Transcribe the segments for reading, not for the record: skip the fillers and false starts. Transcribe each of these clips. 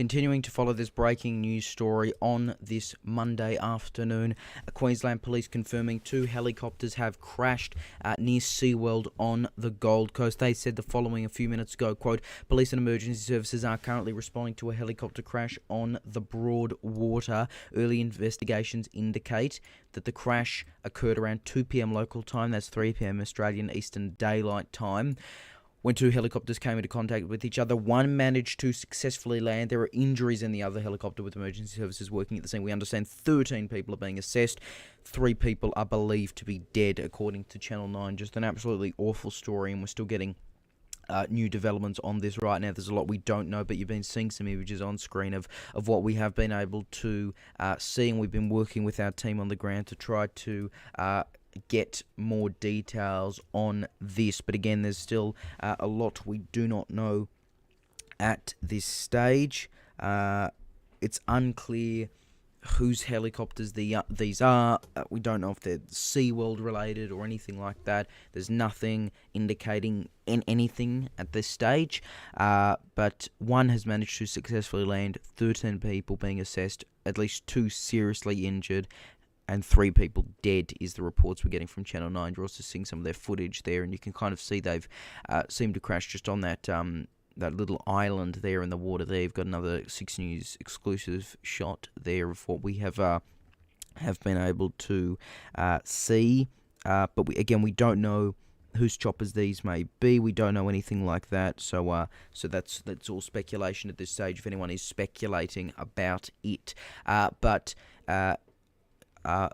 Continuing to follow this breaking news story on this Monday afternoon, Queensland Police confirming 2 helicopters have crashed near SeaWorld on the Gold Coast. They said the following a few minutes ago, quote, "Police and emergency services are currently responding to a helicopter crash on the Broadwater. Early investigations indicate that the crash occurred around 2 p.m. local time, that's 3 p.m. Australian Eastern Daylight Time. When 2 helicopters came into contact with each other, one managed to successfully land. There are injuries in the other helicopter with emergency services working at the scene. We understand 13 people are being assessed. 3 people are believed to be dead, according to Channel 9. Just an absolutely awful story, and we're still getting new developments on this right now. There's a lot we don't know, but you've been seeing some images on screen of what we have been able to see, and we've been working with our team on the ground to try to get more details on this. But again, there's still a lot we do not know at this stage. It's unclear whose helicopters these are. We don't know if they're SeaWorld related or anything like that. There's nothing indicating anything at this stage. But one has managed to successfully land, 13 people being assessed, at least 2 seriously injured, and 3 people dead is the reports we're getting from Channel 9. You're also seeing some of their footage there, and you can kind of see they've seemed to crash just on that little island there in the water there. You've got another 6 News exclusive shot there of what we have been able to see. But we don't know whose choppers these may be. We don't know anything like that. So that's all speculation at this stage, if anyone is speculating about it.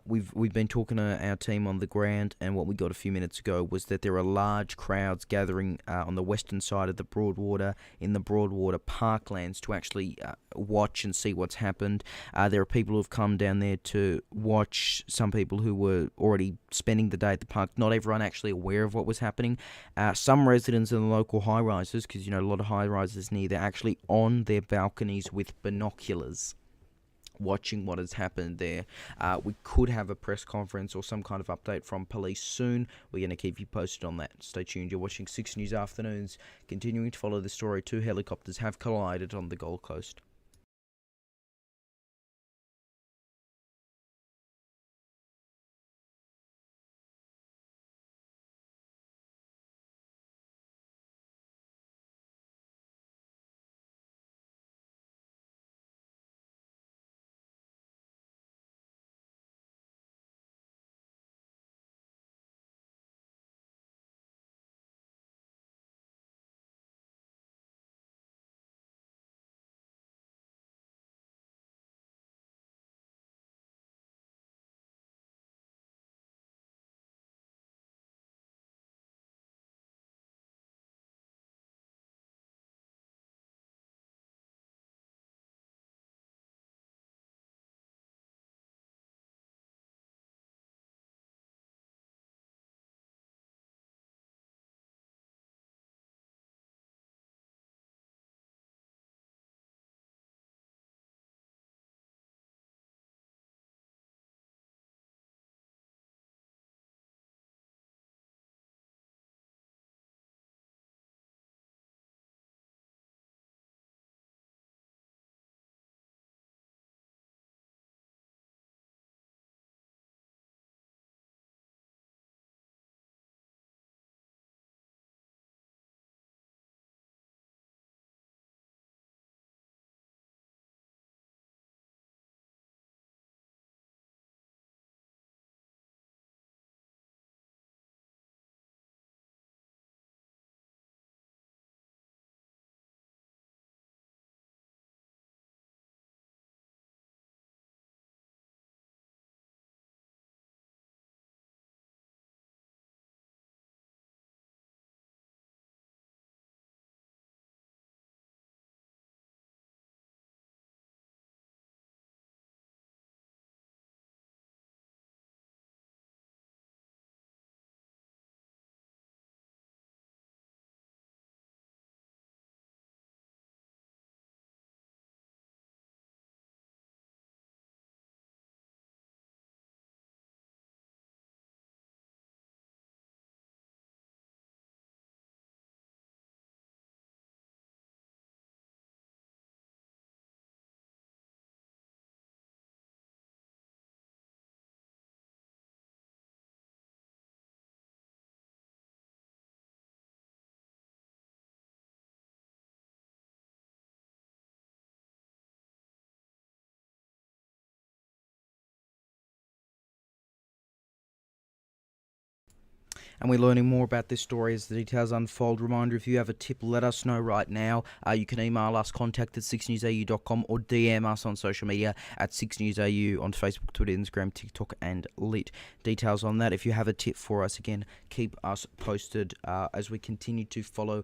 We've been talking to our team on the ground, and what we got a few minutes ago was that there are large crowds gathering on the western side of the Broadwater, in the Broadwater parklands, to actually watch and see what's happened. There are people who have come down there to watch, some people who were already spending the day at the park. Not everyone actually aware of what was happening. Some residents in the local high-rises, because a lot of high-rises near there, actually on their balconies with binoculars, watching what has happened there. We could have a press conference or some kind of update from police soon. We're going to keep you posted on that. Stay tuned. You're watching 6 News Afternoons. Continuing to follow the story, 2 helicopters have collided on the Gold Coast. And we're learning more about this story as the details unfold. Reminder, if you have a tip, let us know right now. You can email us, contact@SIXNewsAU.com, or DM us on social media at SIXNewsAU on Facebook, Twitter, Instagram, TikTok, and Lit. Details on that. If you have a tip for us, again, keep us posted as we continue to follow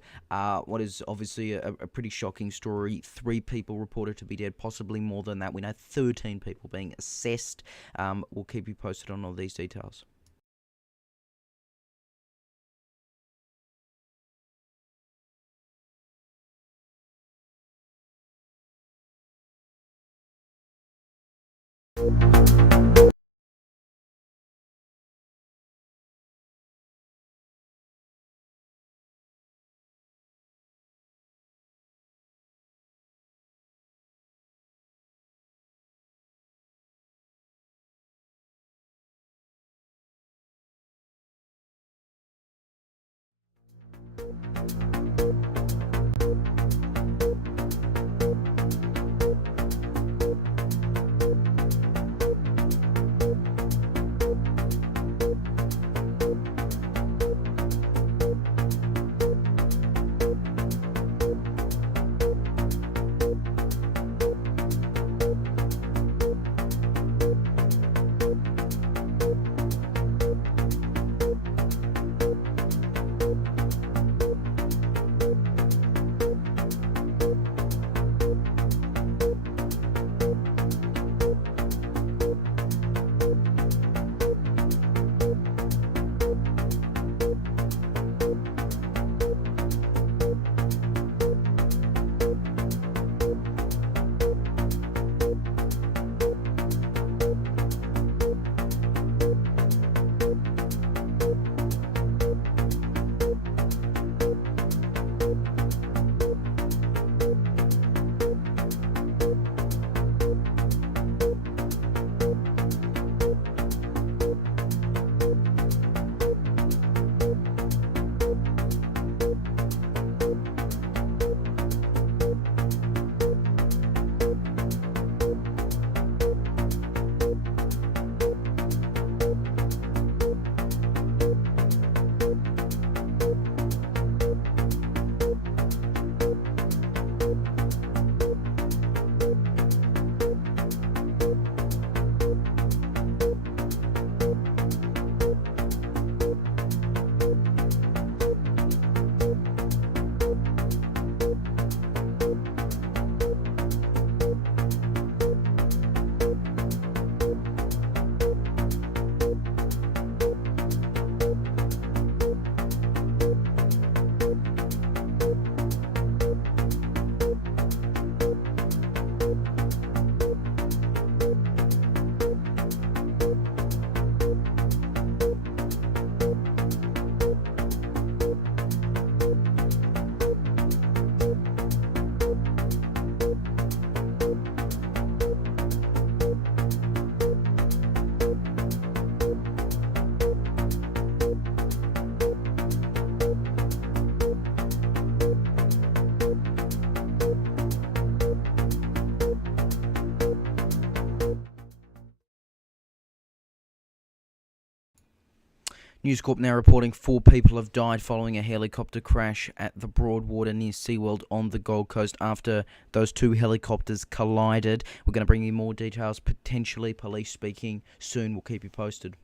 what is obviously a pretty shocking story. 3 people reported to be dead, possibly more than that. We know 13 people being assessed. We'll keep you posted on all these details. News Corp now reporting 4 people have died following a helicopter crash at the Broadwater near SeaWorld on the Gold Coast after those 2 helicopters collided. We're going to bring you more details, potentially police speaking soon. We'll keep you posted.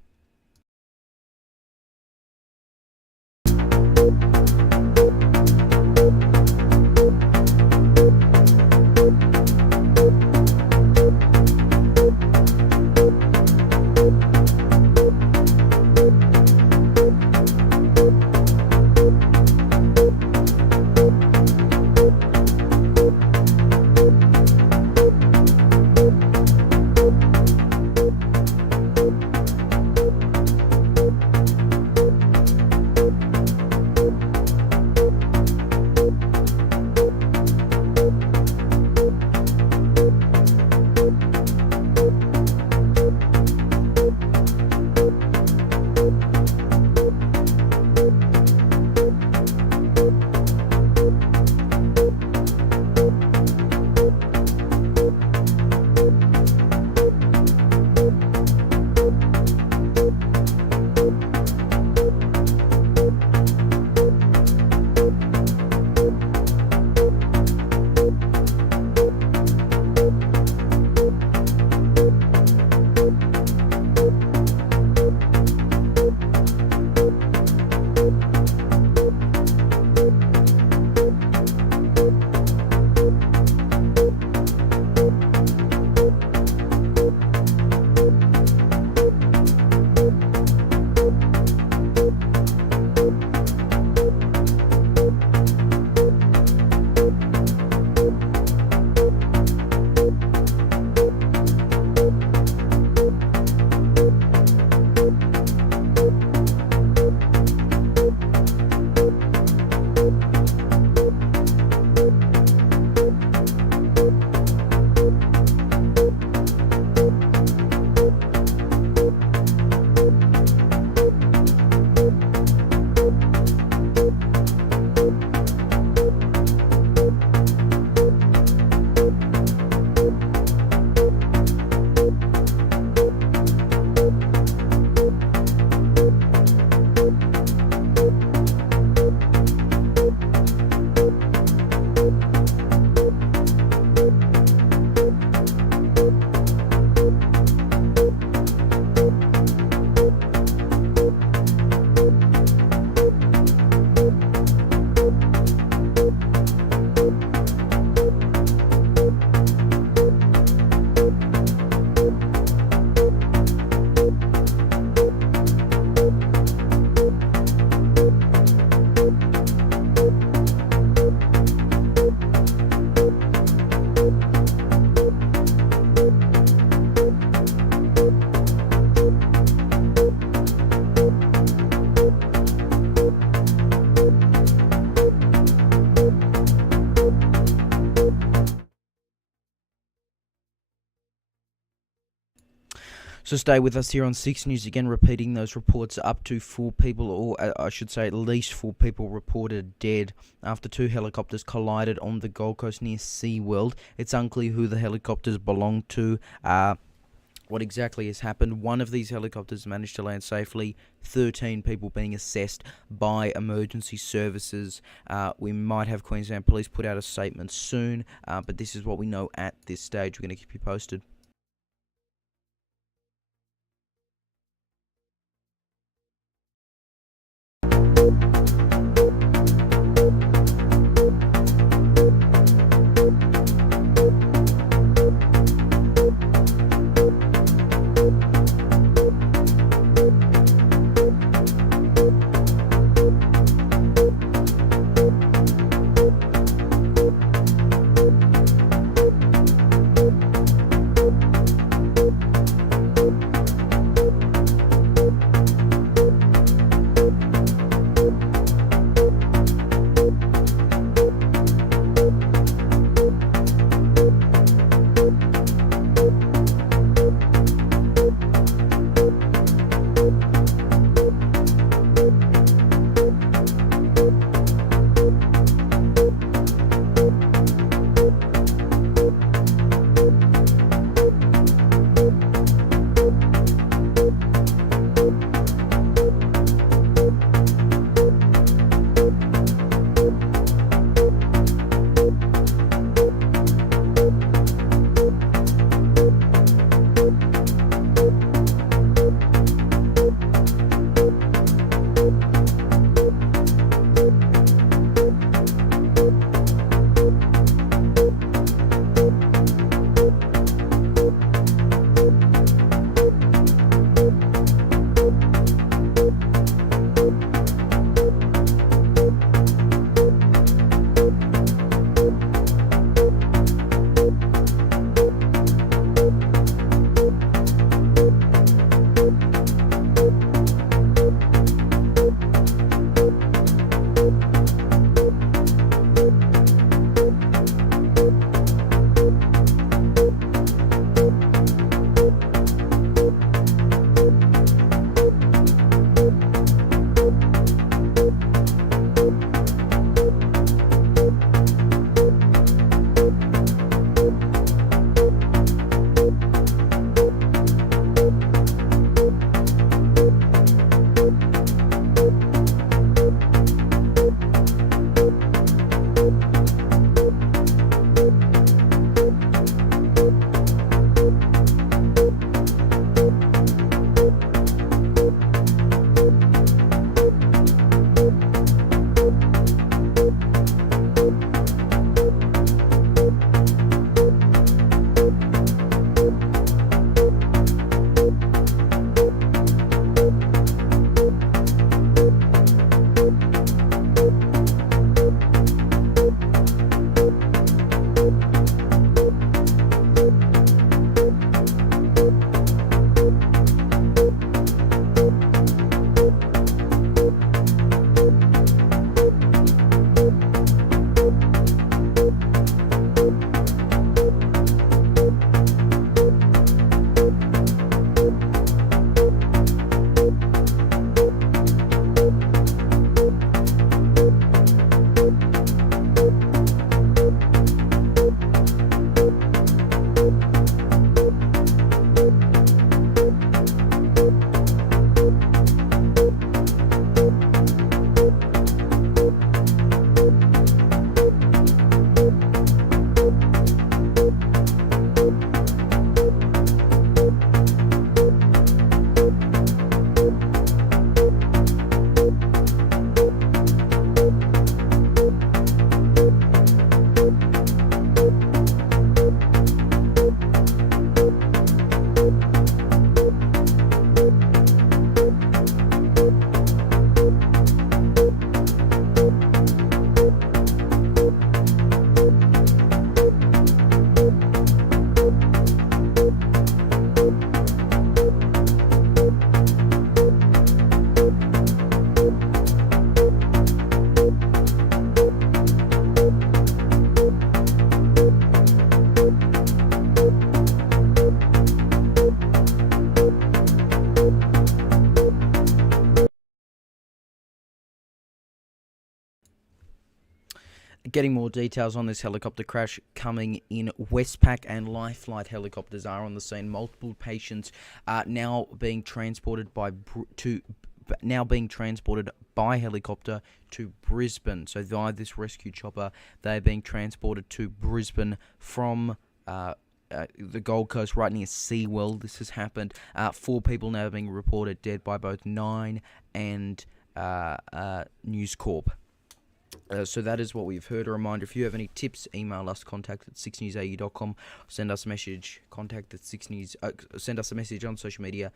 So stay with us here on 6 News, again repeating those reports. Up to 4 people, or I should say at least 4 people, reported dead after 2 helicopters collided on the Gold Coast near SeaWorld. It's unclear who the helicopters belong to, what exactly has happened. One of these helicopters managed to land safely, 13 people being assessed by emergency services. We might have Queensland Police put out a statement soon, but this is what we know at this stage. We're going to keep you posted. Getting more details on this helicopter crash coming in. Westpac and Life Flight helicopters are on the scene. Multiple patients are now being transported by helicopter to Brisbane. So via this rescue chopper, they're being transported to Brisbane from the Gold Coast, right near SeaWorld. This has happened. 4 people now being reported dead by both Nine and News Corp. So that is what we've heard. A reminder, if you have any tips, email us, contact@sixnewsau.com. Send us a message, send us a message on social media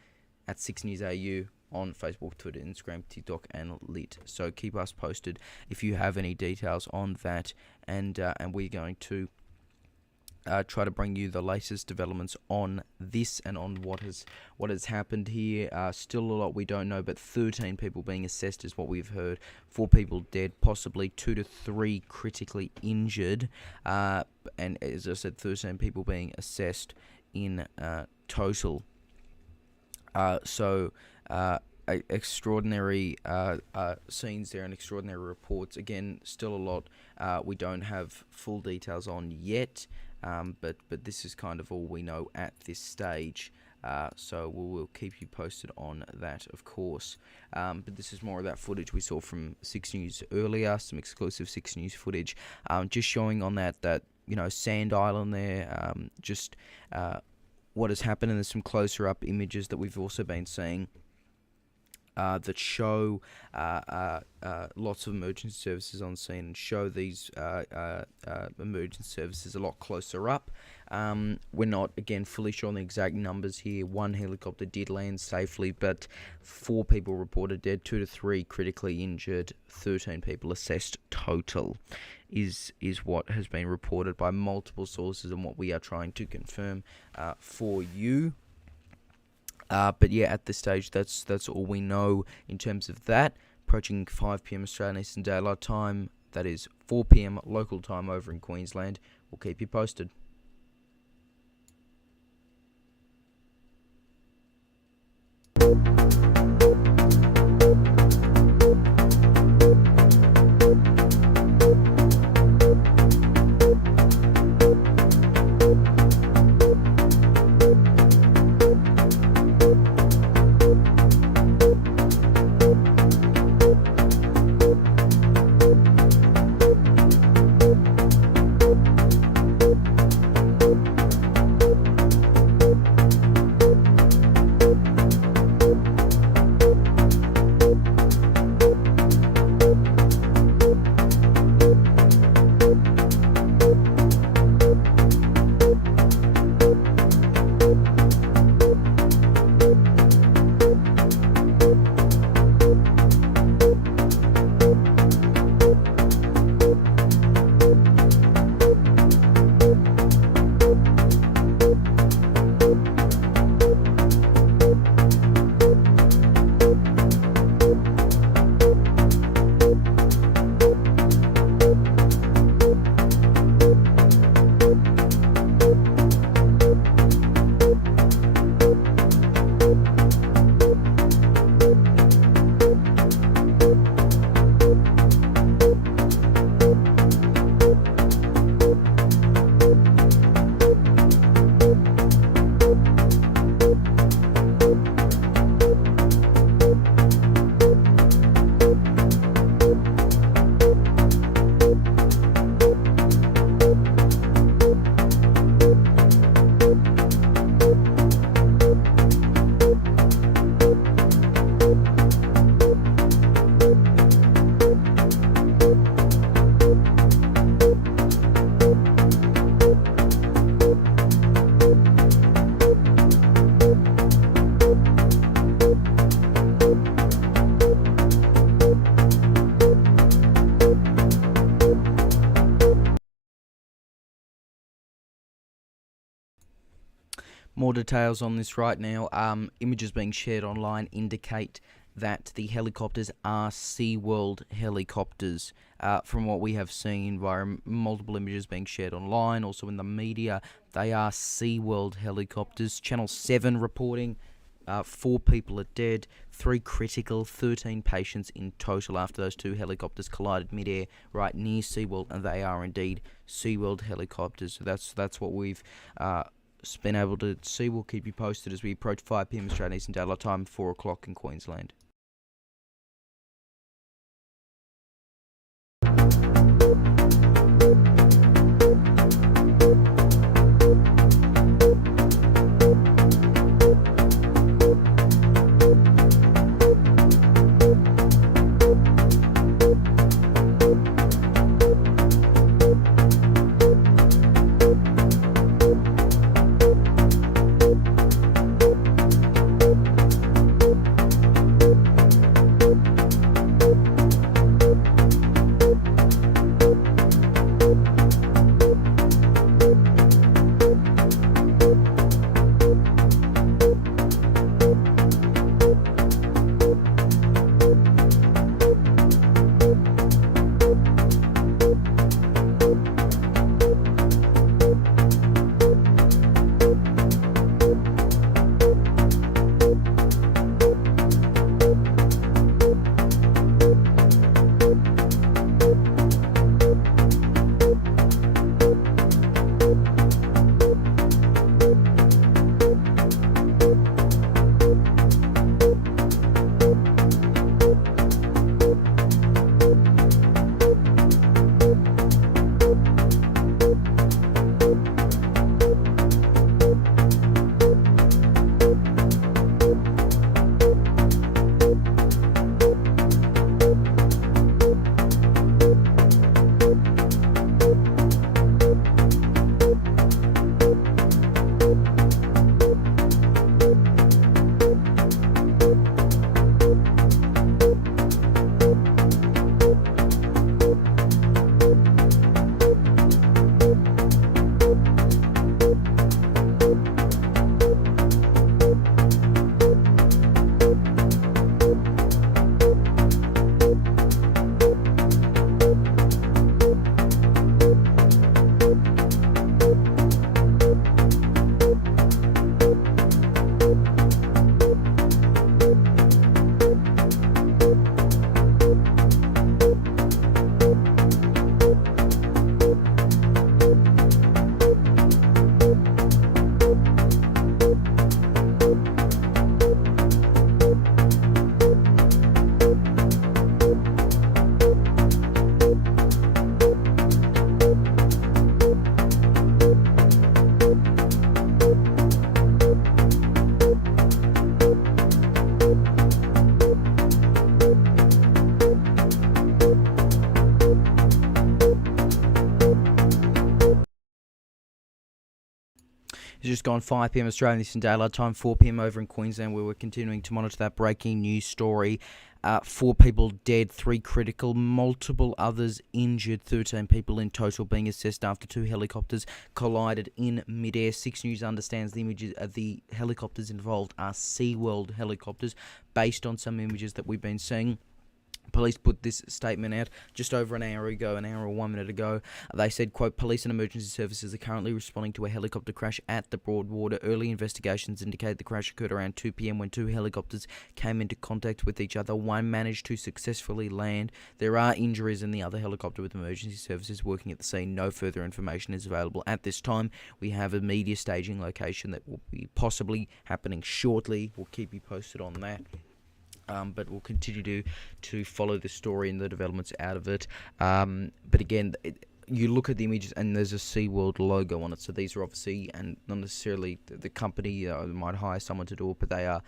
at SIXNewsAU on Facebook, Twitter, Instagram, TikTok, and Lit. So keep us posted if you have any details on that, and we're going to try to bring you the latest developments on this and on what has happened here. Still a lot we don't know, but 13 people being assessed is what we've heard. 4 people dead, possibly 2 to 3 critically injured, and as I said, 13 people being assessed in total. Extraordinary scenes there and extraordinary reports. Again, still a lot we don't have full details on yet. But this is kind of all we know at this stage, so we'll keep you posted on that, of course. But this is more of that footage we saw from 6 News earlier, some exclusive 6 News footage, just showing on that Sand Island there, what has happened, and there's some closer up images that we've also been seeing that show lots of emergency services on scene and show these emergency services a lot closer up. We're not, again, fully sure on the exact numbers here. 1 helicopter did land safely, but 4 people reported dead, 2 to 3 critically injured, 13 people assessed total is what has been reported by multiple sources and what we are trying to confirm for you. But yeah, at this stage, that's all we know in terms of that. Approaching 5 p.m. Australian Eastern Daylight Time, that is 4 p.m. local time over in Queensland. We'll keep you posted. More details on this right now. Images being shared online indicate that the helicopters are SeaWorld helicopters. From what we have seen via multiple images being shared online, also in the media, they are SeaWorld helicopters. Channel 7 reporting 4 people are dead, 3 critical, 13 patients in total after those 2 helicopters collided mid-air right near SeaWorld, and they are indeed SeaWorld helicopters. So that's what we've been able to see. We'll keep you posted as we approach 5 p.m. Australian Eastern Daylight Time, 4 o'clock in Queensland. It's just gone 5 p.m. Australian Eastern Daylight Time, 4 p.m. over in Queensland, where we're continuing to monitor that breaking news story. 4 people dead, 3 critical, multiple others injured, 13 people in total being assessed after 2 helicopters collided in midair. 6 News understands the images of the helicopters involved are SeaWorld helicopters, based on some images that we've been seeing. Police put this statement out just over an hour or 1 minute ago. They said, quote, police and emergency services are currently responding to a helicopter crash at the Broadwater. Early investigations indicate the crash occurred around 2 p.m. when 2 helicopters came into contact with each other. One managed to successfully land. There are injuries in the other helicopter, with emergency services working at the scene. No further information is available at this time. We have a media staging location that will be possibly happening shortly. We'll keep you posted on that. But we'll continue to follow the story and the developments out of it. But again, you look at the images and there's a SeaWorld logo on it. So these are obviously, and not necessarily the company might hire someone to do it, but they are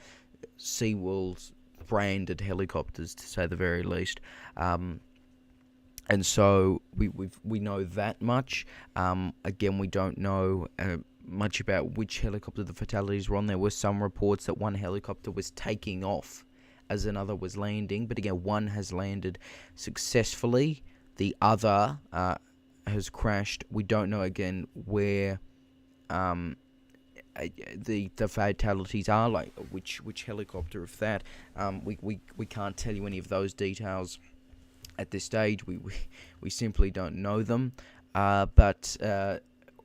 SeaWorld's branded helicopters, to say the very least. And so we know that much. Again, we don't know much about which helicopter the fatalities were on. There were some reports that one helicopter was taking off as another was landing, but again, one has landed successfully, the other has crashed. We don't know again where the fatalities are, like which helicopter of that. We can't tell you any of those details at this stage. We simply don't know them, but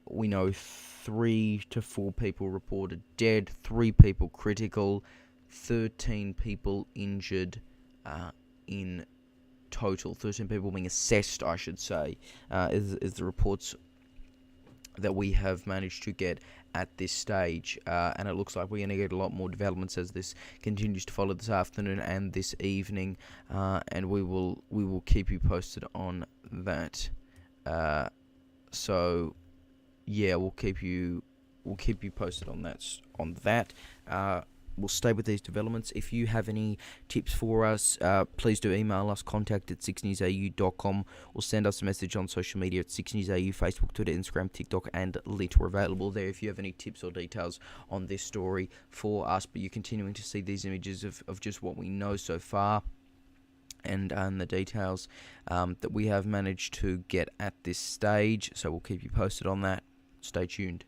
we know 3 to 4 people reported dead, 3 people critical, 13 people injured in total. 13 people being assessed, I should say, is the reports that we have managed to get at this stage, and it looks like we're going to get a lot more developments as this continues to follow this afternoon and this evening, and we will keep you posted on that. So yeah, we'll keep you posted on that. We'll stay with these developments. If you have any tips for us, please do email us, contact@sixnewsau.com, or send us a message on social media at SIXNewsAU, Facebook, Twitter, Instagram, TikTok, and Lit. We're available there if you have any tips or details on this story for us. But you're continuing to see these images of just what we know so far, and the details that we have managed to get at this stage. So we'll keep you posted on that. Stay tuned.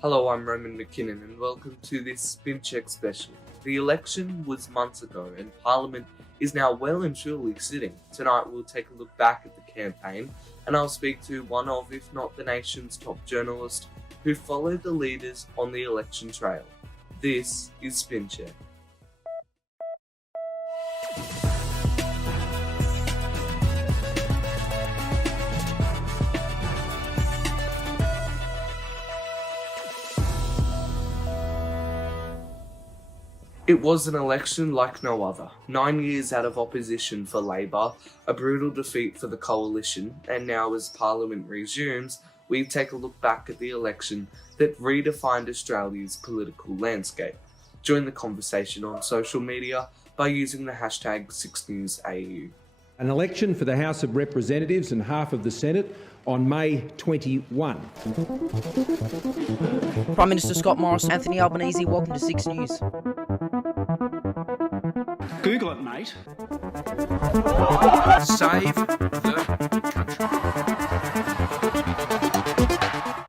Hello, I'm Roman McKinnon and welcome to this Spin Check special. The election was months ago and Parliament is now well and truly sitting. Tonight we'll take a look back at the campaign and I'll speak to one of, if not the nation's top journalists who followed the leaders on the election trail. This is Spin Check. It was an election like no other. 9 years out of opposition for Labor, a brutal defeat for the coalition, and now as Parliament resumes, we take a look back at the election that redefined Australia's political landscape. Join the conversation on social media by using the hashtag SIXNewsAU. An election for the House of Representatives and half of the Senate on May 21. Prime Minister Scott Morrison, Anthony Albanese, welcome to 6 News. Google it, mate. Save the country.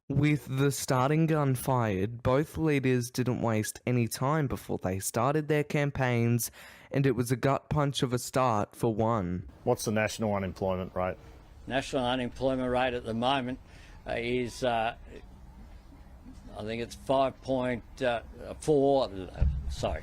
With the starting gun fired, both leaders didn't waste any time before they started their campaigns, and it was a gut punch of a start for one. What's the national unemployment rate? National unemployment rate at the moment is, I think it's 5.4. Sorry,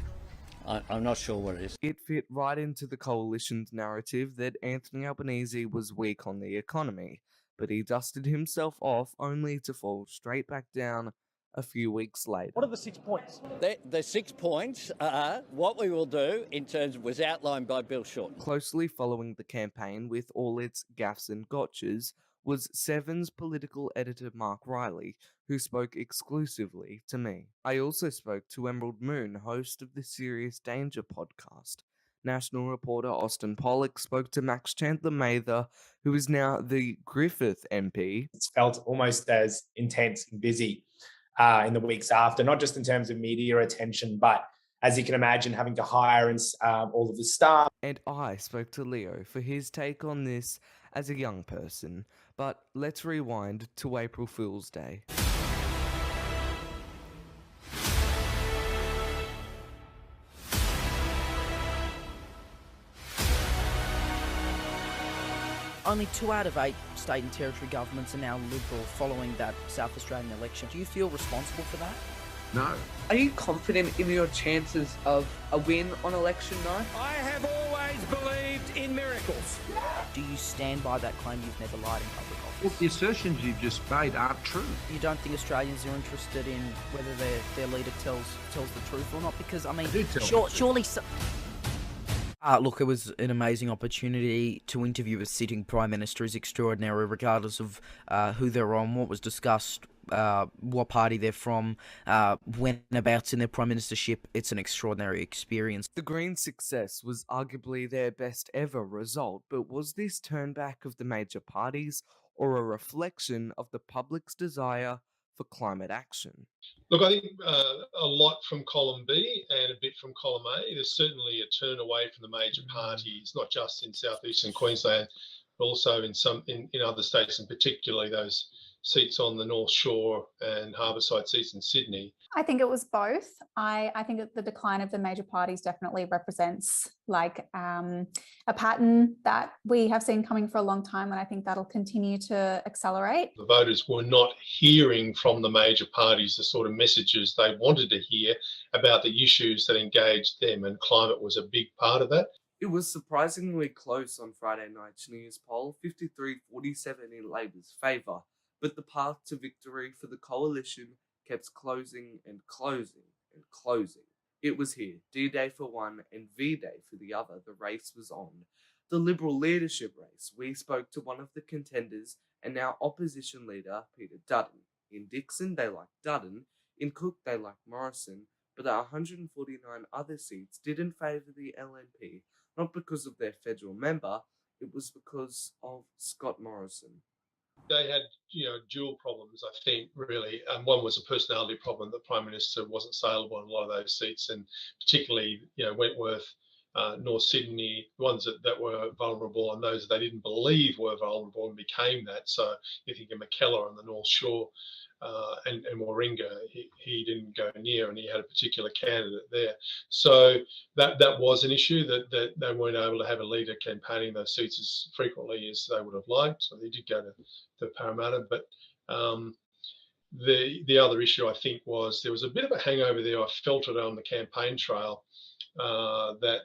I'm not sure what it is. It fit right into the coalition's narrative that Anthony Albanese was weak on the economy, but he dusted himself off only to fall straight back down a few weeks later. What are the 6 points? The 6 points are what we will do in terms of was outlined by Bill Shorten. Closely following the campaign with all its gaffes and gotchas was Seven's political editor Mark Riley, who spoke exclusively to me. I also spoke to Emerald Moon, host of the Serious Danger podcast. National reporter Austin Pollock spoke to Max Chandler Mather, who is now the Griffith MP. It's felt almost as intense and busy in the weeks after, not just in terms of media attention, but as you can imagine, having to hire all of the staff. And I spoke to Leo for his take on this as a young person. But let's rewind to April Fool's Day. Only 2 out of 8 state and territory governments are now Liberal following that South Australian election. Do you feel responsible for that? No. Are you confident in your chances of a win on election night? I have always believed in miracles. Do you stand by that claim you've never lied in public office? Well, the assertions you've just made aren't true. You don't think Australians are interested in whether their leader tells the truth or not? Because, I mean, They do tell surely... look, it was an amazing opportunity to interview a sitting Prime Minister is extraordinary, regardless of who they're on, what was discussed, what party they're from, whenabouts in their Prime Ministership. It's an extraordinary experience. The Greens' success was arguably their best ever result, but was this turnback of the major parties or a reflection of the public's desire for climate action? Look, I think a lot from column B and a bit from column A. There's certainly a turn away from the major parties, not just in southeastern Queensland, but also in other states, and particularly those seats on the North Shore and Harbourside seats in Sydney. I think it was both. I think that the decline of the major parties definitely represents a pattern that we have seen coming for a long time, and I think that'll continue to accelerate. The voters were not hearing from the major parties the sort of messages they wanted to hear about the issues that engaged them, and climate was a big part of that. It was surprisingly close on Friday night's news poll, 53-47 in Labor's favour, but the path to victory for the coalition kept closing and closing and closing. It was here, D-Day for one and V-Day for the other. The race was on. The Liberal leadership race. We spoke to one of the contenders and now opposition leader, Peter Dutton. In Dixon, they liked Dutton. In Cook, they liked Morrison. But the 149 other seats didn't favour the LNP, not because of their federal member, it was because of Scott Morrison. They had, dual problems, I think, really. One was a personality problem. The Prime Minister wasn't saleable in a lot of those seats, and particularly, Wentworth North Sydney, ones that were vulnerable and those they didn't believe were vulnerable and became that. So you think of Mackellar on the North Shore and Warringah, he didn't go near, and he had a particular candidate there. So that was an issue that they weren't able to have a leader campaigning those seats as frequently as they would have liked. So they did go to Parramatta, but the other issue I think was there was a bit of a hangover there. I felt it on the campaign trail. That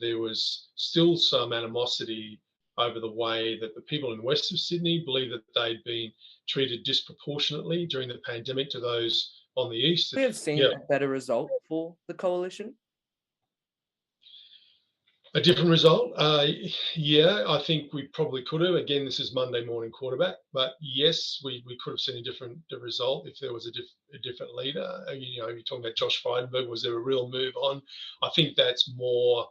there was still some animosity over the way that the people in west of Sydney believe that they'd been treated disproportionately during the pandemic to those on the east. We have seen a better result for the coalition. A different result? Yeah, I think we probably could have. Again, this is Monday morning quarterback, but yes, we could have seen a different result if there was a different leader. You know, you're talking about Josh Frydenberg. Was there a real move on? I think that's more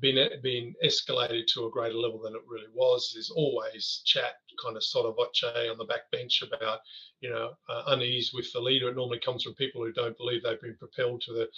been escalated to a greater level than it really was. There's always chat, kind of sort of voce on the backbench about, you know, unease with the leader. It normally comes from people who don't believe they've been propelled to the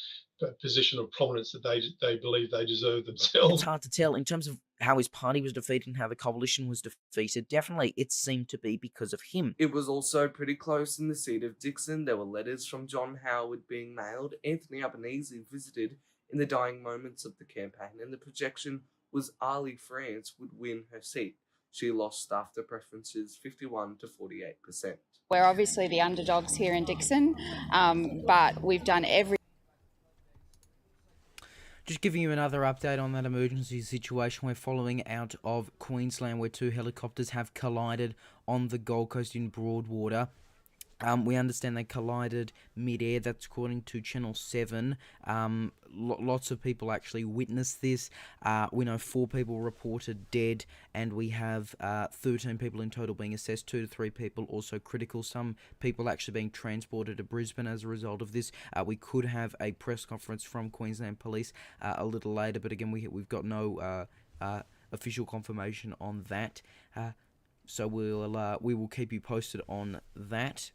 position of prominence that they believe they deserve themselves. It's hard to tell in terms of how his party was defeated and how the coalition was defeated. Definitely, it seemed to be because of him. It was also pretty close in the seat of Dickson. There were letters from John Howard being mailed. Anthony Albanese visited in the dying moments of the campaign, and the projection was Ali France would win her seat. She lost after preferences 51 to 48%. We're obviously the underdogs here in Dickson, but we've done Just giving you another update on that emergency situation we're following out of Queensland, where two helicopters have collided on the Gold Coast in Broadwater. We understand they collided mid-air. That's according to Channel 7. Lots of people actually witnessed this. We know 4 people reported dead, and we have 13 people in total being assessed, 2 to 3 people also critical. Some people actually being transported to Brisbane as a result of this. We could have a press conference from Queensland Police a little later, but again, we've got no official confirmation on that. So we will keep you posted on that.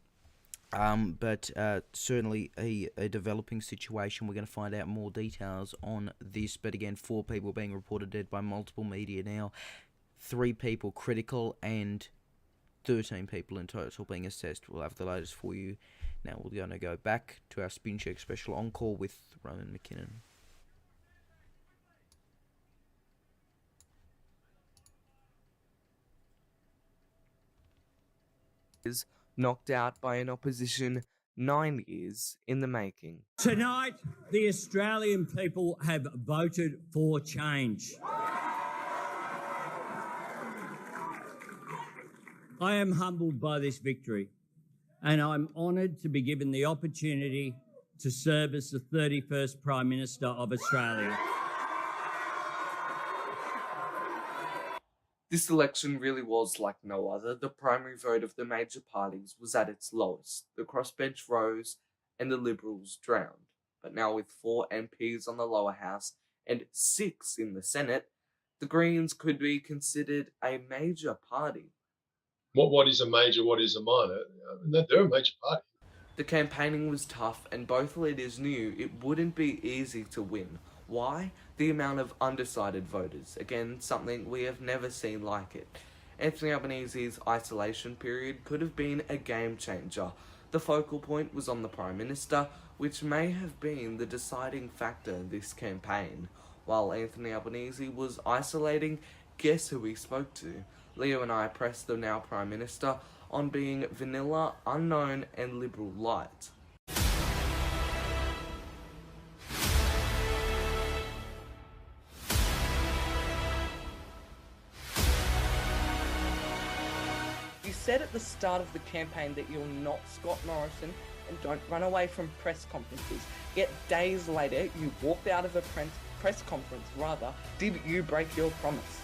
But certainly a developing situation. We're going to find out more details on this. But again, 4 people being reported dead by multiple media now. 3 people critical and 13 people in total being assessed. We'll have the latest for you. Now we're going to go back to our Spin Check special encore with Roman McKinnon. Is knocked out by an opposition 9 years in the making. Tonight, the Australian people have voted for change. I am humbled by this victory, and I'm honoured to be given the opportunity to serve as the 31st Prime Minister of Australia. This election really was like no other. The primary vote of the major parties was at its lowest. The crossbench rose and the Liberals drowned. But now with 4 MPs on the lower house and 6 in the Senate, the Greens could be considered a major party. What is a major, what is a minor? They're a major party. The campaigning was tough, and both leaders knew it wouldn't be easy to win. Why? The amount of undecided voters. Again, something we have never seen like it. Anthony Albanese's isolation period could have been a game changer. The focal point was on the Prime Minister, which may have been the deciding factor this campaign. While Anthony Albanese was isolating, guess who he spoke to? Leo and I pressed the now Prime Minister on being vanilla, unknown and Liberal light. You said at the start of the campaign that you're not Scott Morrison and don't run away from press conferences. Yet days later, you walked out of a press conference, rather. Did you break your promise?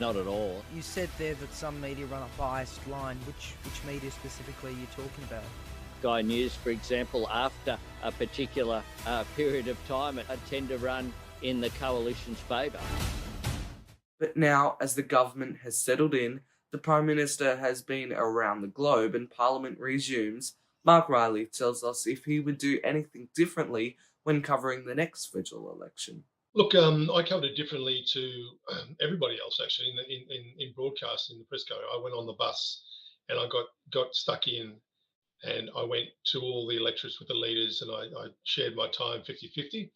Not at all. You said there that some media run a biased line. Which media specifically are you talking about? Sky News, for example, after a particular period of time, I tend to run in the coalition's favour. But now, as the government has settled in, the Prime Minister has been around the globe and Parliament resumes, Mark Riley tells us if he would do anything differently when covering the next federal election. Look, I covered it differently to everybody else actually in broadcasting the press gallery. I went on the bus and I got stuck in, and I went to all the electorates with the leaders, and I shared my time 50-50.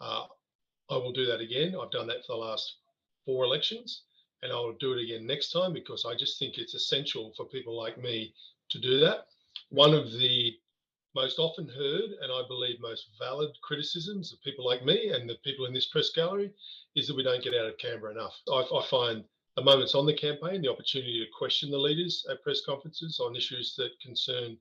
I will do that again. I've done that for the last 4 elections, and I will do it again next time because I just think it's essential for people like me to do that. One of the most often heard, and I believe most valid criticisms of people like me and the people in this press gallery is that we don't get out of Canberra enough. I find the moments on the campaign, the opportunity to question the leaders at press conferences on issues that concern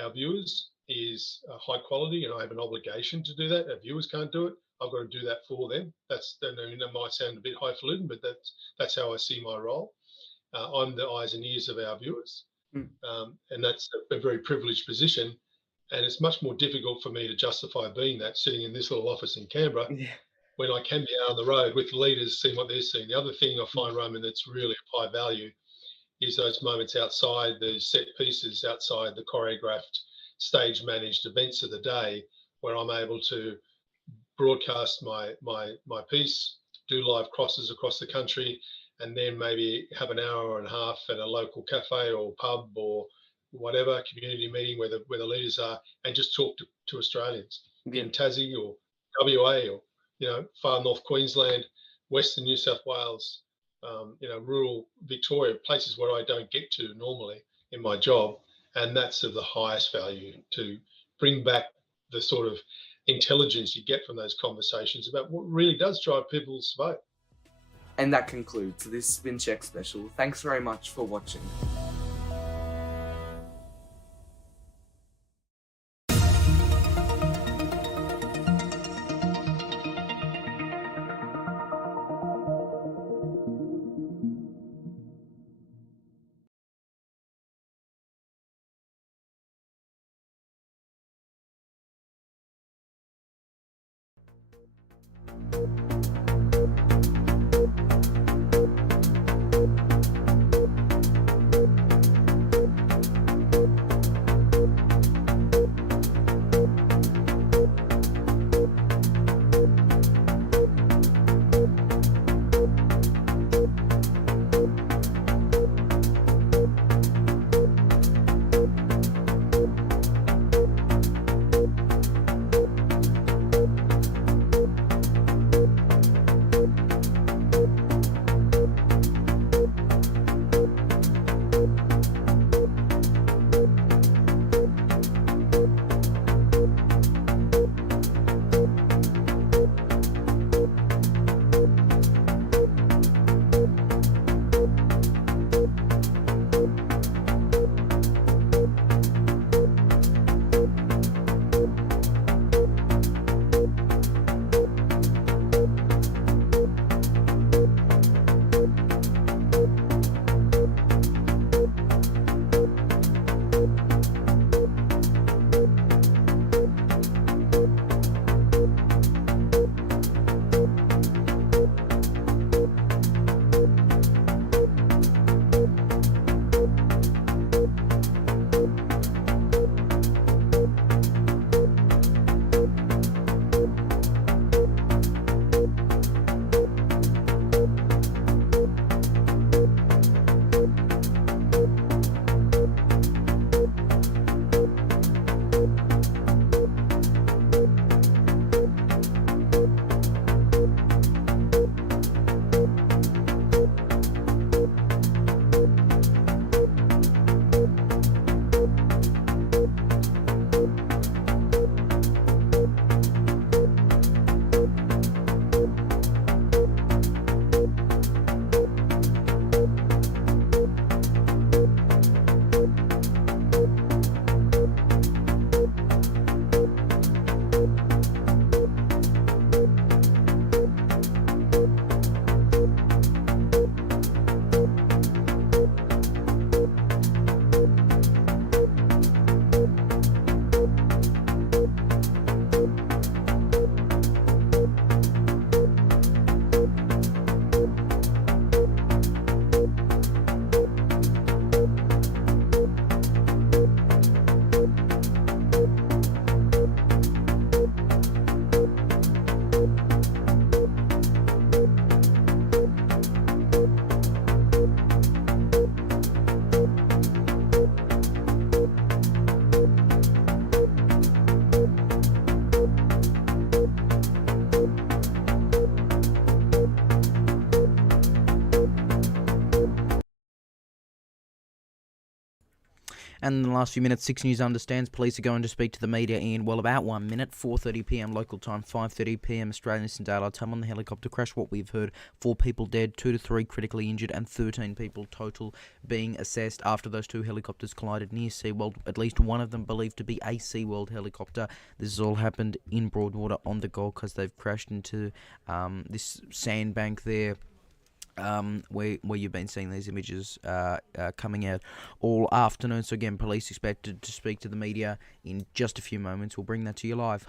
our viewers is high quality, and I have an obligation to do that. Our viewers can't do it. I've got to do that for them. That might sound a bit highfalutin, but that's how I see my role. I'm the eyes and ears of our viewers, and that's a very privileged position. And it's much more difficult for me to justify being that sitting in this little office in Canberra when I can be out on the road with the leaders, seeing what they're seeing. The other thing I find, Roman, that's really of high value is those moments outside the set pieces, outside the choreographed, stage managed events of the day, where I'm able to broadcast my piece, do live crosses across the country, and then maybe have an hour and a half at a local cafe or pub or whatever community meeting where the leaders are, and just talk to Australians in Tassie or WA or far north Queensland, Western New South Wales, rural Victoria, places where I don't get to normally in my job. And that's of the highest value, to bring back the sort of intelligence you get from those conversations about what really does drive people's vote. And that concludes this Spin Check special. Thanks very much for watching. And in the last few minutes, 6 News understands police are going to speak to the media in, well, about 1 minute, 4:30 p.m. local time, 5:30 p.m. Australian Eastern Daylight Time on the helicopter crash. What we've heard, 4 people dead, 2 to 3 critically injured, and 13 people total being assessed after those 2 helicopters collided near SeaWorld. At least one of them believed to be a SeaWorld helicopter. This has all happened in Broadwater on the Gold Coast. They've crashed into this sandbank there. Where you've been seeing these images coming out all afternoon. So again, police expected to speak to the media in just a few moments. We'll bring that to you live.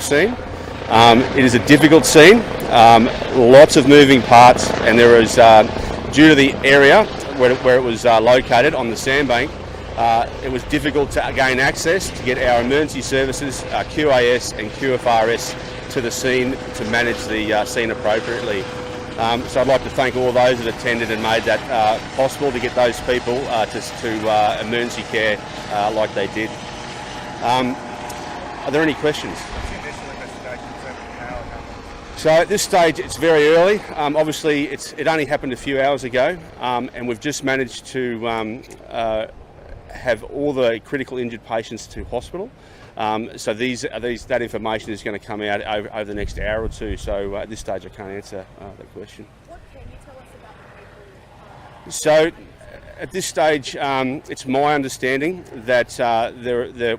Scene. It is a difficult scene, lots of moving parts, and there is, due to the area where it was located on the sandbank, it was difficult to gain access to get our emergency services, QAS and QFRS to the scene to manage the scene appropriately. So I'd like to thank all those that attended and made that possible to get those people to emergency care like they did. Are there any questions? So at this stage it's very early. Obviously it only happened a few hours ago, and we've just managed to have all the critical injured patients to hospital. So that information is going to come out over the next hour or two. So at this stage I can't answer that question. What can you tell us about the people? So at this stage, it's my understanding that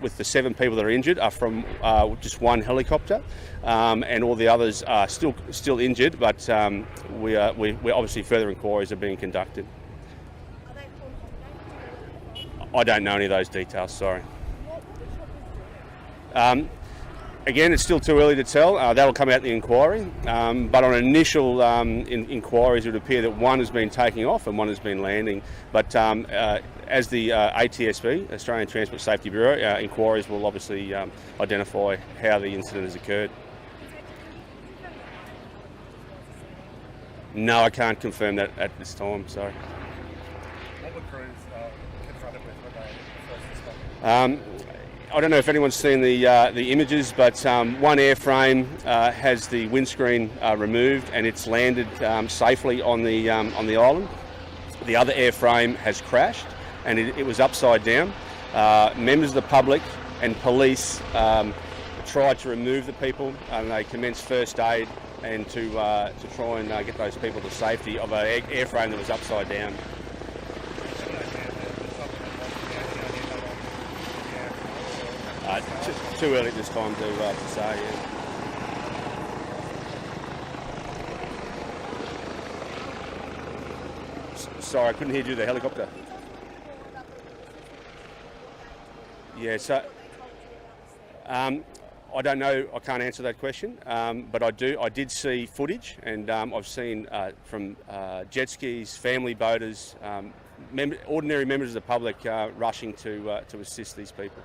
with the 7 people that are injured are from just one helicopter, and all the others are still injured. But we obviously further inquiries are being conducted. Are they on holiday? I don't know any of those details. Sorry. What will the choppers do? Again, it's still too early to tell. That'll come out in the inquiry. But on initial inquiries, it would appear that one has been taking off and one has been landing. But as the ATSB, Australian Transport Safety Bureau, inquiries will obviously identify how the incident has occurred. No, I can't confirm that at this time, sorry. What were crews confronted with when they first responded? I don't know if anyone's seen the images, but one airframe has the windscreen removed and it's landed safely on the island. The other airframe has crashed and it was upside down. Members of the public and police tried to remove the people and they commenced first aid and to try and get those people to safety of an airframe that was upside down. Too early at this time to say, yeah. Sorry, I couldn't hear you, the helicopter. Yeah, so I don't know, I can't answer that question, but I did see footage and I've seen from jet skis, family boaters, ordinary members of the public rushing to assist these people.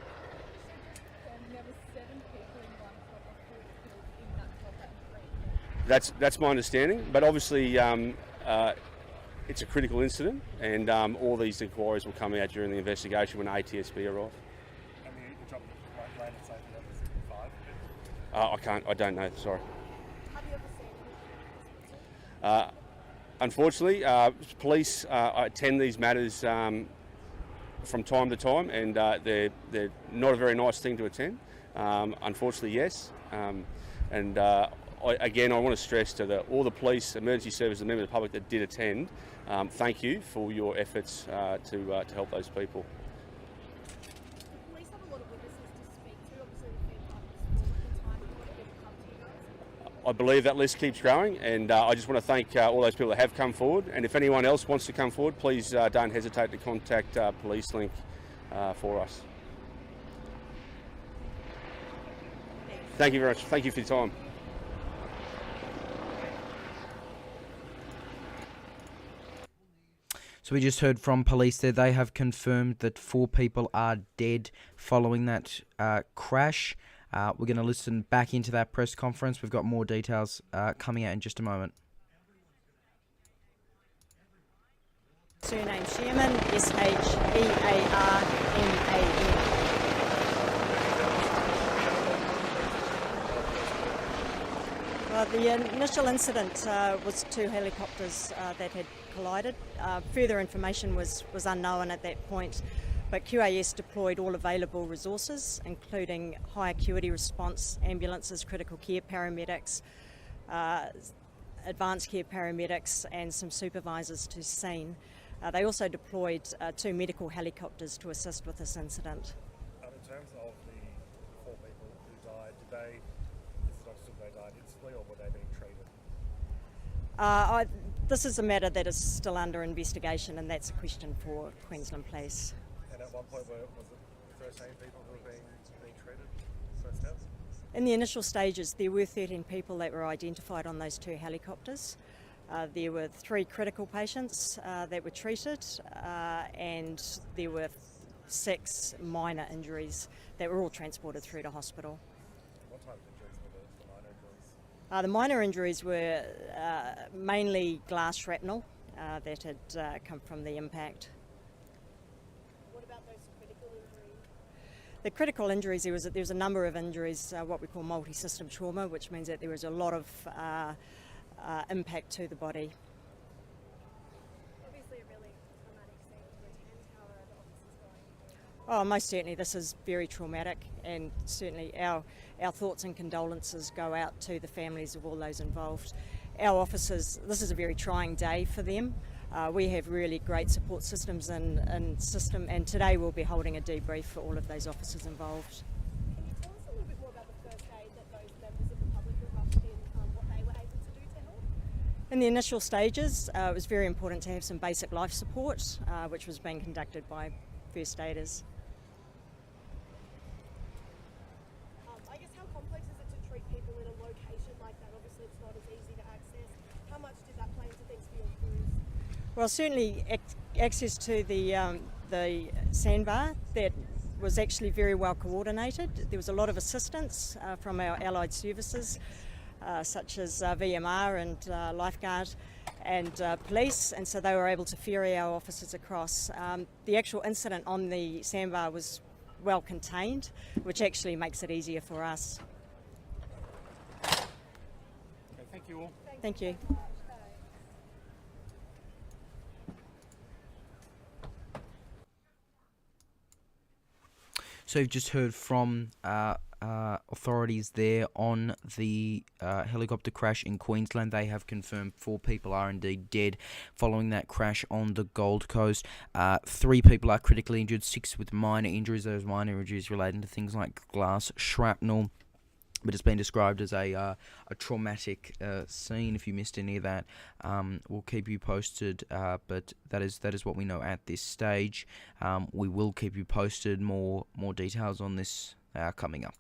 That's my understanding, but obviously it's a critical incident and all these inquiries will come out during the investigation when ATSB arrive. And the job landed safely at 5? I don't know, sorry. Have you ever seen Unfortunately, police attend these matters from time to time and they're not a very nice thing to attend. Unfortunately, yes. I want to stress to all the police, emergency services and members of the public that did attend, thank you for your efforts to help those people. the police have a lot of witnesses to speak to? Obviously, the feedback is for the time that people come to you guys. I believe that list keeps growing and I just want to thank all those people that have come forward, and if anyone else wants to come forward, please don't hesitate to contact Police Link for us. Thank you very much. Thank you for your time. So we just heard from police there. They have confirmed that 4 people are dead following that crash. We're going to listen back into that press conference. We've got more details coming out in just a moment. Surname Sherman, S-H-E-A-R-M-A-N. Well, the initial incident was 2 helicopters that had collided. Further information was unknown at that point, but QAS deployed all available resources, including high acuity response, ambulances, critical care paramedics, advanced care paramedics and some supervisors to scene. They also deployed 2 medical helicopters to assist with this incident. In terms of the 4 people who died, they died instantly or were they being treated? This is a matter that is still under investigation, and that's a question for Queensland Police. And at one point, was it 13 people who were being treated first out? In the initial stages, there were 13 people that were identified on those 2 helicopters. There were 3 critical patients that were treated, and there were 6 minor injuries that were all transported through to hospital. What type of injuries were the minor injuries? The minor injuries were mainly glass shrapnel that had come from the impact. What about those critical injuries? The critical injuries, there was a number of injuries, what we call multi-system trauma, which means that there was a lot of impact to the body. Obviously a really traumatic scene to attend. How are the officers going? Oh, most certainly this is very traumatic, and certainly our thoughts and condolences go out to the families of all those involved. Our officers, this is a very trying day for them. We have really great support systems and today we'll be holding a debrief for all of those officers involved. Can you tell us a little bit more about the first aid that those members of the public who rushed in, what they were able to do to help? In the initial stages, it was very important to have some basic life support, which was being conducted by first aiders. I guess how complex is Well, certainly access to the sandbar, that was actually very well coordinated. There was a lot of assistance from our allied services, such as VMR and Lifeguard and police, and so they were able to ferry our officers across. The actual incident on the sandbar was well contained, which actually makes it easier for us. Okay, thank you all. Thank you. So you've just heard from authorities there on the helicopter crash in Queensland. They have confirmed 4 people are indeed dead following that crash on the Gold Coast. 3 people are critically injured, 6 with minor injuries. Those minor injuries relating to things like glass shrapnel. But it's been described as a traumatic scene. If you missed any of that, we'll keep you posted. But that is what we know at this stage. We will keep you posted. More details on this coming up.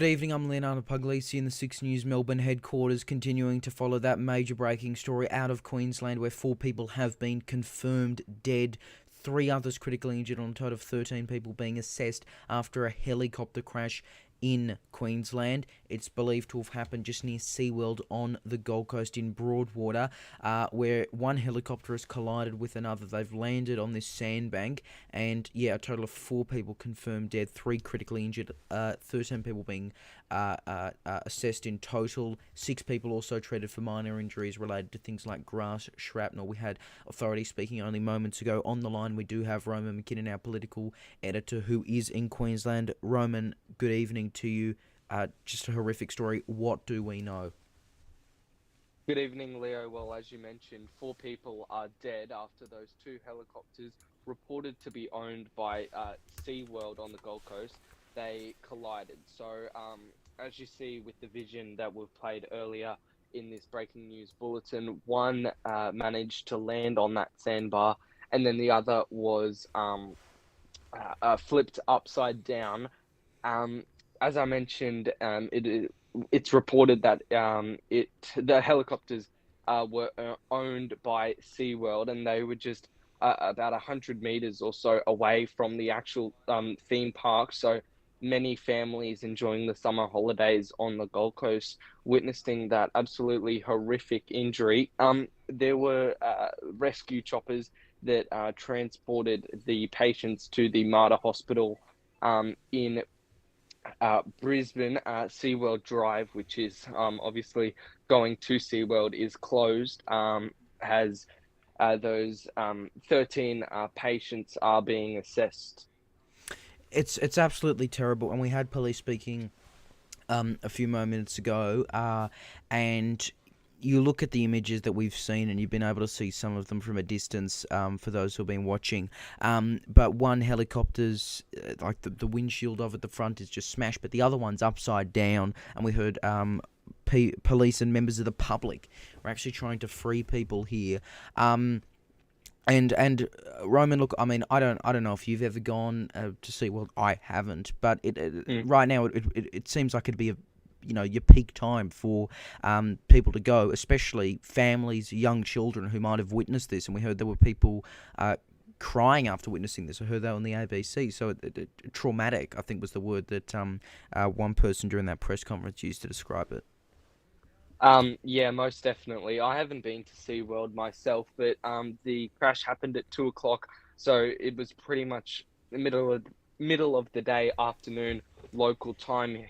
Good evening, I'm Leonardo Puglisi in the 6 News Melbourne headquarters, continuing to follow that major breaking story out of Queensland where 4 people have been confirmed dead, 3 others critically injured, on a total of 13 people being assessed after a helicopter crash in Queensland. It's believed to have happened just near SeaWorld on the Gold Coast in Broadwater, where one helicopter has collided with another. They've landed on this sandbank, and a total of 4 people confirmed dead, 3 critically injured, 13 people being assessed in total. 6 people also treated for minor injuries related to things like grass shrapnel. We had authorities speaking only moments ago. On the line, we do have Roman McKinnon, our political editor, who is in Queensland. Roman, good evening to you. Just a horrific story. What do we know? Good evening, Leo. Well, as you mentioned, 4 people are dead after those 2 helicopters reported to be owned by SeaWorld on the Gold Coast. They collided. So, as you see with the vision that we've played earlier in this breaking news bulletin, one managed to land on that sandbar, and then the other was flipped upside down. As I mentioned, it's reported that the helicopters were owned by SeaWorld, and they were just about 100 meters or so away from the actual theme park. So many families enjoying the summer holidays on the Gold Coast witnessing that absolutely horrific injury. There were rescue choppers that transported the patients to the Mater Hospital in Brisbane. SeaWorld Drive, which is obviously going to SeaWorld, is closed. Has those 13 patients are being assessed. It's absolutely terrible, and we had police speaking a few moments ago, and you look at the images that we've seen, and you've been able to see some of them from a distance for those who've been watching. But one helicopter's, like the windshield of it, the front is just smashed, but the other one's upside down, and we heard police and members of the public were actually trying to free people here. And Roman, look, I mean, I don't know if you've ever gone to see. Well, I haven't, but right now it seems like it'd be your peak time for people to go, especially families, young children who might have witnessed this. And we heard there were people crying after witnessing this. I heard that on the ABC. So traumatic, I think, was the word that one person during that press conference used to describe it. Yeah, most definitely. I haven't been to SeaWorld myself, but the crash happened at 2 o'clock, so it was pretty much the middle of the day, afternoon, local time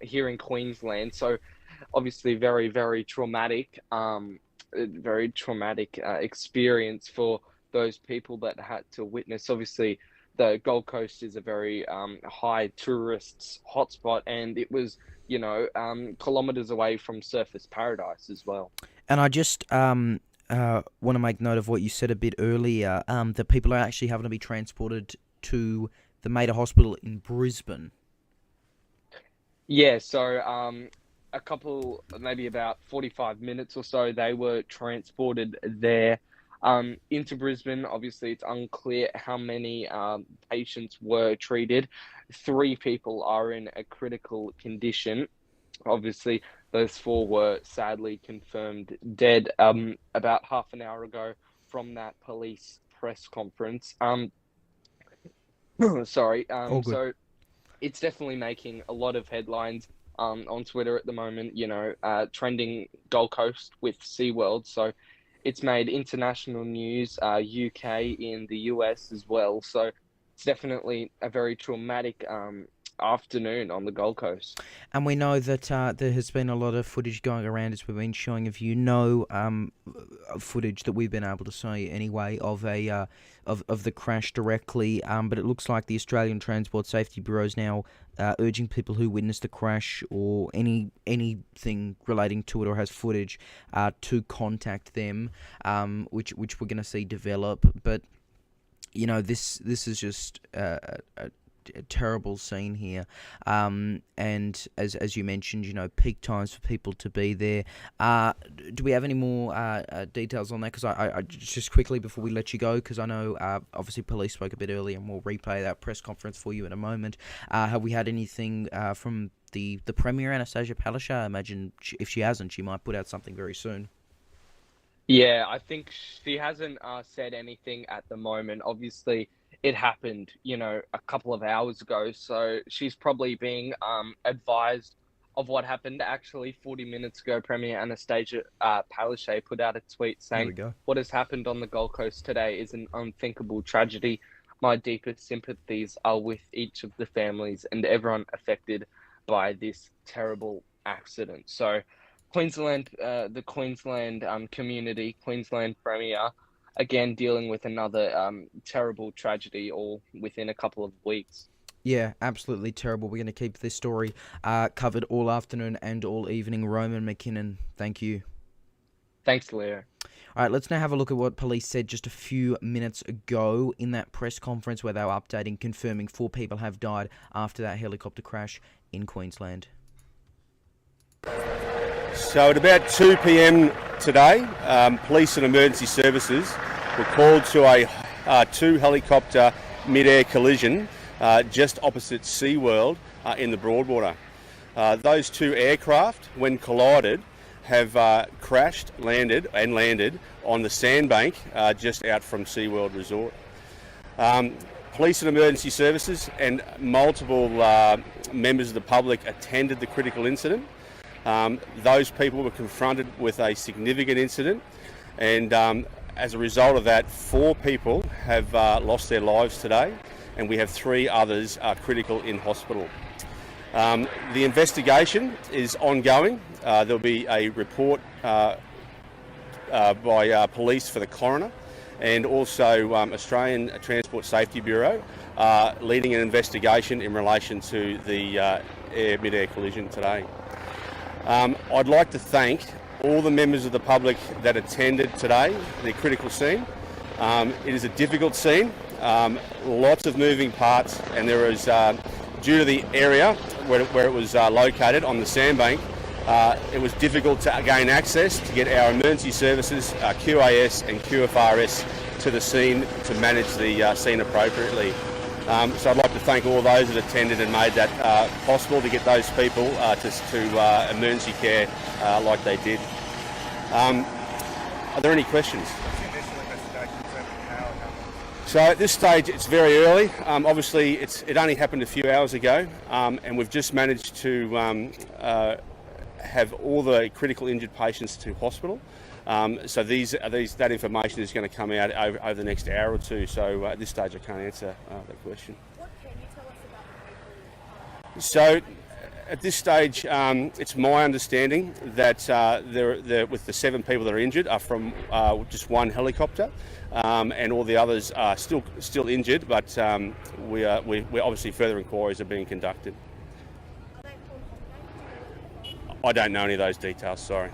here in Queensland. So obviously very, very traumatic, experience for those people that had to witness. Obviously, the Gold Coast is a very high tourists hotspot, and it was kilometers away from surface paradise as well. And I just want to make note of what you said a bit earlier, that people are actually having to be transported to the Mater Hospital in Brisbane. Yeah, so a couple, maybe about 45 minutes or so, they were transported there into Brisbane. Obviously, it's unclear how many patients were treated. 3 people are in a critical condition. Obviously, those 4 were sadly confirmed dead about half an hour ago from that police press conference. Sorry. So it's definitely making a lot of headlines on Twitter at the moment, trending Gold Coast with SeaWorld. So it's made international news, UK, in the US as well. So it's definitely a very traumatic afternoon on the Gold Coast. And we know that there has been a lot of footage going around, as we've been showing. If footage that we've been able to see anyway of a of the crash directly, but it looks like the Australian Transport Safety Bureau is now urging people who witnessed the crash or anything relating to it or has footage to contact them, which we're going to see develop. But this is just a terrible scene here, and as you mentioned, peak times for people to be there. Do we have any more details on that? Because I just quickly before we let you go, because I know obviously police spoke a bit earlier, and we'll replay that press conference for you in a moment. Have we had anything from the Premier, Anastasia Palaszczuk. I imagine if she hasn't, she might put out something very soon. Yeah, I think she hasn't said anything at the moment. Obviously, it happened, a couple of hours ago, so she's probably being advised of what happened. Actually, 40 minutes ago, Premier Anastasia Palaszczuk put out a tweet saying, "What has happened on the Gold Coast today is an unthinkable tragedy. My deepest sympathies are with each of the families and everyone affected by this terrible accident." So Queensland, the Queensland community, Queensland Premier, again dealing with another terrible tragedy all within a couple of weeks. Yeah, absolutely terrible. We're going to keep this story covered all afternoon and all evening. Roman McKinnon, thank you. Thanks, Leo. All right, let's now have a look at what police said just a few minutes ago in that press conference where they were updating, confirming 4 people have died after that helicopter crash in Queensland. So at about 2 p.m. today, police and emergency services were called to a 2-helicopter mid-air collision just opposite SeaWorld in the Broadwater. Those 2 aircraft, when collided, have landed on the sandbank just out from SeaWorld Resort. Police and emergency services and multiple members of the public attended the critical incident. Those people were confronted with a significant incident, and as a result of that, 4 people have lost their lives today, and we have 3 others critical in hospital. The investigation is ongoing. There'll be a report by police for the coroner, and also Australian Transport Safety Bureau leading an investigation in relation to the mid-air collision today. I'd like to thank all the members of the public that attended today, the critical scene. It is a difficult scene, lots of moving parts, and there is, due to the area where it was located on the sandbank, it was difficult to gain access to get our emergency services, QAS and QFRS to the scene to manage the scene appropriately. So I'd like to thank all those that attended and made that possible to get those people to emergency care like they did. Are there any questions? So at this stage it's very early. Obviously it only happened a few hours ago, and we've just managed to have all the critical injured patients to hospital. So that information is going to come out over the next hour or two. So at this stage I can't answer that question. What can you tell us about the people? So at this stage, it's my understanding that with the 7 people that are injured are from just 1 helicopter, and all the others are still injured. But we obviously further inquiries are being conducted. Are they called holiday? I don't know any of those details. Sorry.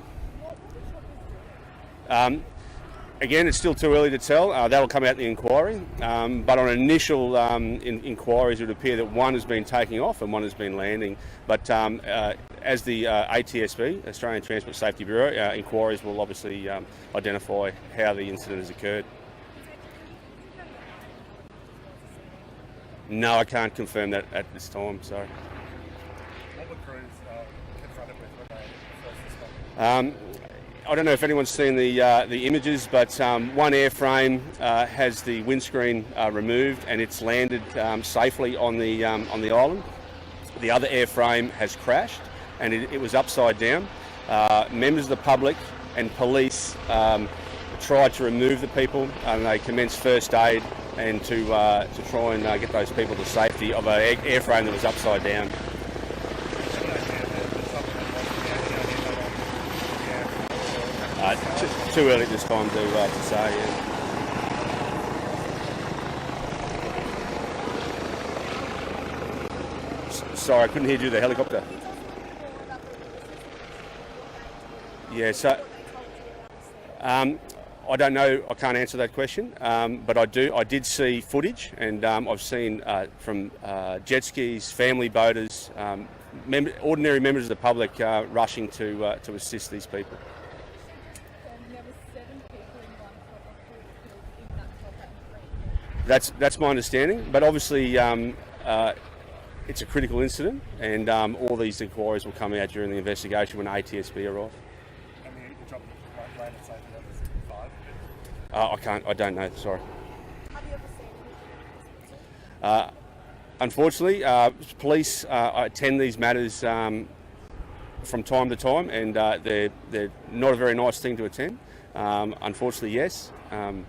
Again, it's still too early to tell. That'll come out in the inquiry. But on initial inquiries, it would appear that 1 has been taking off and 1 has been landing. But as the ATSB, Australian Transport Safety Bureau, inquiries will obviously identify how the incident has occurred. No, I can't confirm that at this time. Sorry. What were crews confronted with when they first responded? I don't know if anyone's seen the images, but 1 airframe has the windscreen removed and it's landed safely on the island. The other airframe has crashed and it was upside down. Members of the public and police tried to remove the people, and they commenced first aid and to try and get those people to safety of an airframe that was upside down. Too early this time to say. Yeah. Sorry, I couldn't hear you. The helicopter. Yeah, so I don't know. I can't answer that question. But I did see footage, and I've seen from jet skis, family boaters, ordinary members of the public rushing to assist these people. That's my understanding, but obviously it's a critical incident, and all these inquiries will come out during the investigation when ATSB arrive. And the job landed safely, that was 5? I don't know, sorry. Have you ever seen anything? Unfortunately, police attend these matters from time to time, and they're not a very nice thing to attend. Unfortunately, yes. I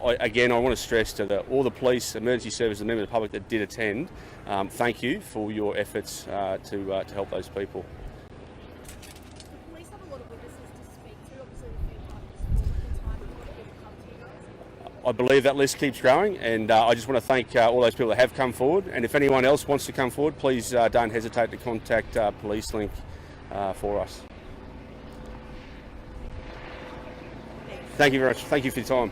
want to stress to all the police, emergency services, and members of the public that did attend, thank you for your efforts to help those people. The police have a lot of witnesses to speak to. Obviously, the theme park is full at the time. A lot of people come to you guys. I believe that list keeps growing, and I just want to thank all those people that have come forward. And if anyone else wants to come forward, please don't hesitate to contact Police Link for us. Thank you very much. Thank you for your time.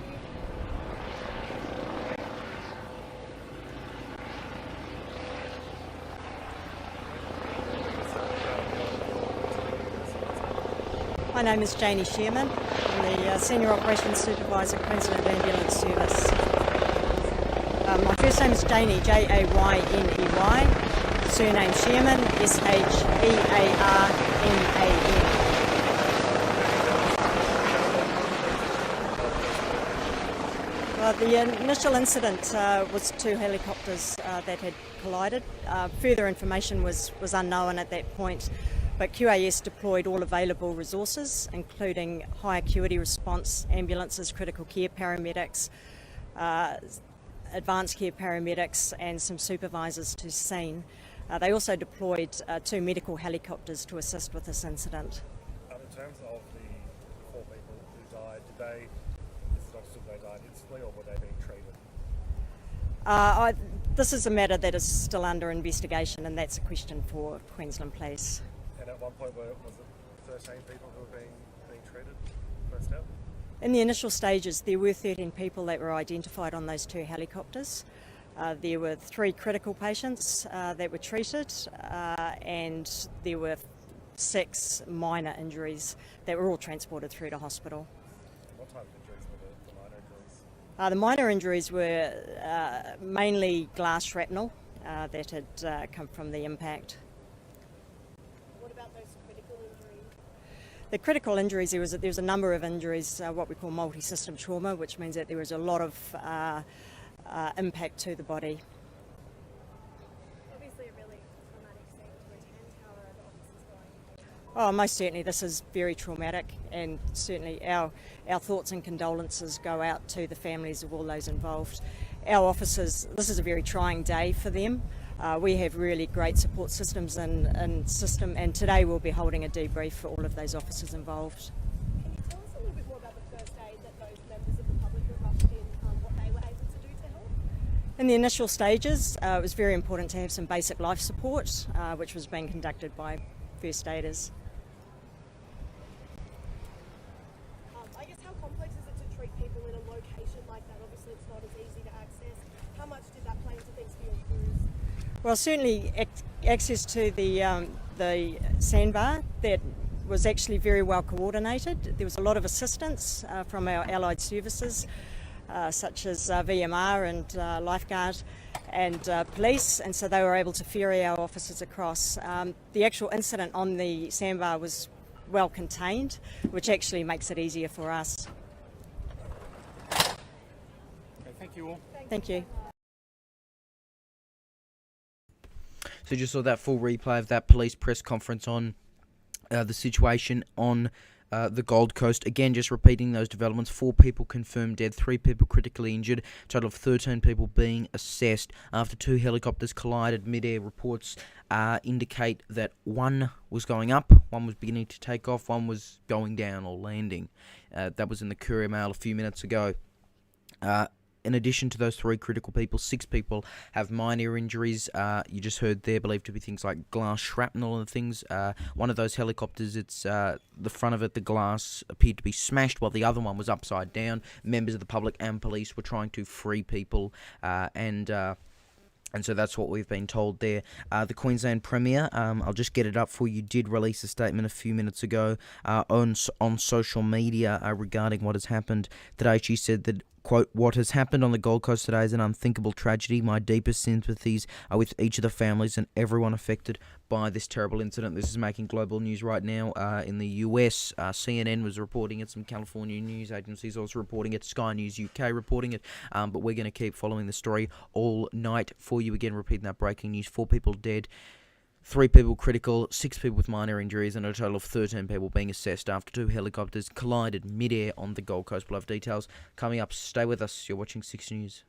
My name is Janie Shearman. I'm the Senior Operations Supervisor, Queensland Ambulance Service. My first name is Janie, Jayney. Surname Shearman, Shearman. The initial incident was 2 helicopters that had collided. Further information was unknown at that point, but QAS deployed all available resources, including high acuity response ambulances, critical care paramedics, advanced care paramedics, and some supervisors to scene. They also deployed 2 medical helicopters to assist with this incident. In terms of the 4 people who died, is it understood they died instantly, or were they being treated? This is a matter that is still under investigation, and that's a question for Queensland Police. And at one point, was it 13 people who were being treated first out? In the initial stages, there were 13 people that were identified on those 2 helicopters. There were 3 critical patients that were treated, and there were 6 minor injuries that were all transported through to hospital. What type of injuries were the minor injuries? The minor injuries were mainly glass shrapnel that had come from the impact. What about those critical injuries? The critical injuries, there was a number of injuries, what we call multi-system trauma, which means that there was a lot of impact to the body. Obviously a really traumatic scene to attend. How are the officers going? Oh, most certainly this is very traumatic, and certainly our thoughts and condolences go out to the families of all those involved. Our officers, this is a very trying day for them. We have really great support systems and today we'll be holding a debrief for all of those officers involved. Can you tell us a little bit more about the first aid that those members of the public who rushed in, what they were able to do to help? In the initial stages, it was very important to have some basic life support, which was being conducted by first aiders. I guess how complex is it to treat people in a location like that? Obviously it's not as easy to access. How much did that play into things for your crews? Well, certainly access to the sandbar, that was actually very well coordinated. There was a lot of assistance from our allied services, such as VMR and Lifeguard and police, and so they were able to ferry our officers across. The actual incident on the sandbar was well contained, which actually makes it easier for us. Okay, thank you all. Thank you. So just saw that full replay of that police press conference on the situation on the Gold Coast. Again, just repeating those developments. 4 people confirmed dead, 3 people critically injured, a total of 13 people being assessed after 2 helicopters collided mid-air. Reports indicate that one was going up, one was beginning to take off, one was going down or landing. That was in the Courier Mail a few minutes ago. In addition to those 3 critical people, 6 people have minor injuries. You just heard there, believed to be things like glass shrapnel and things. One of those helicopters, it's the front of it, the glass appeared to be smashed, while the other one was upside down. Members of the public and police were trying to free people, and so that's what we've been told there. The Queensland Premier, I'll just get it up for you, did release a statement a few minutes ago on social media regarding what has happened today. She said that quote, "What has happened on the Gold Coast today is an unthinkable tragedy. My deepest sympathies are with each of the families and everyone affected by this terrible incident." This is making global news right now in the US. CNN was reporting it, some California news agencies also reporting it, Sky News UK reporting it, but we're going to keep following the story all night for you. Again, repeating that breaking news: 4 people dead, 3 people critical, 6 people with minor injuries, and a total of 13 people being assessed after 2 helicopters collided mid-air on the Gold Coast. We'll have details coming up. Stay with us. You're watching 6 News.